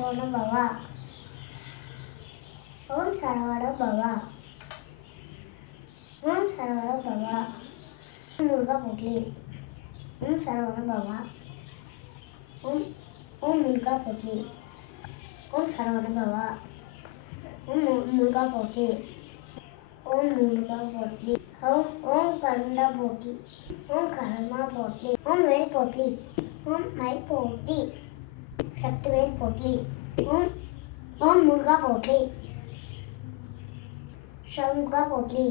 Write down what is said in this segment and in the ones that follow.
சரவண பவா. ஓம் சரவண பவா. ஓம் சரவண பவா. முருகா போற்றி. ஓம் சரவண பவா. ஓம் ஓம் முருகா போற்றி. ஓம் சரவண பவா. ஓம் முருகா போற்றி. ஓம் முருகா போற்றி. ஓம் கருண்டா போற்றி. ஓம் கருமா போற்றி. ஓம் வேல் போற்றி. ஓம் மை போற்றி. சக்திவேல் போற்றி. ஓம் ஓம் முருகா போற்றி. சண்முகா போற்றி.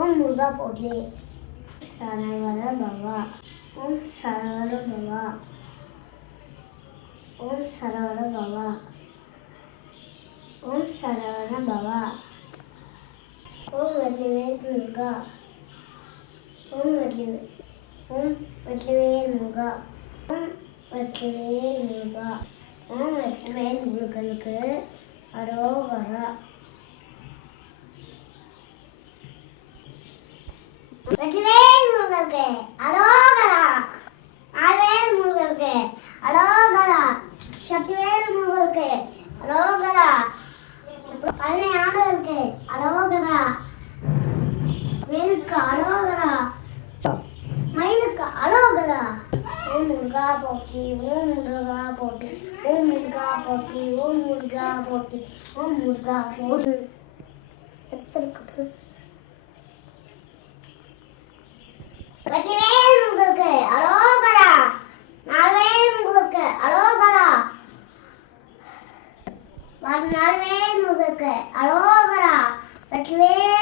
ஓம் முருகா போற்றி. சரவண பவா. ஓம் சரவண பவா. ஓம் சரவண பவா. ஓம் சரவண பவா. ஓம் வெற்றிவேல் முருகா. ஓம் வெற்றிவேல் முருகா. ஓம் வெற்றிவேல் முருகா. ஓம் வெற்றிவேல் முருகனுக்கு அரோகரா. வெற்றிவேல் முருகனுக்கு அரோகரா. ஆவேல் முருகனுக்கு அரோகரா. சக்திவேல் முருகனுக்கு அரோகரா. பழனி ஆண்டவருக்கு அரோகரா. வேலுக்கு அரோகரா. மயிலுக்கு அரோகரா. ஓம் முருகா போற்றி. ஓம் முருகா போற்றி. ஓம் முருகா போற்றி. ஓம் முருகா போற்றி. ஓம் முருகா போற்றி. வெற்றிவேல் முருகனுக்கு அரோகரா. நால்வேல் முருகனுக்கு அரோகரா. நால்வேல் முருகனுக்கு அரோகரா. வெற்றிவேல்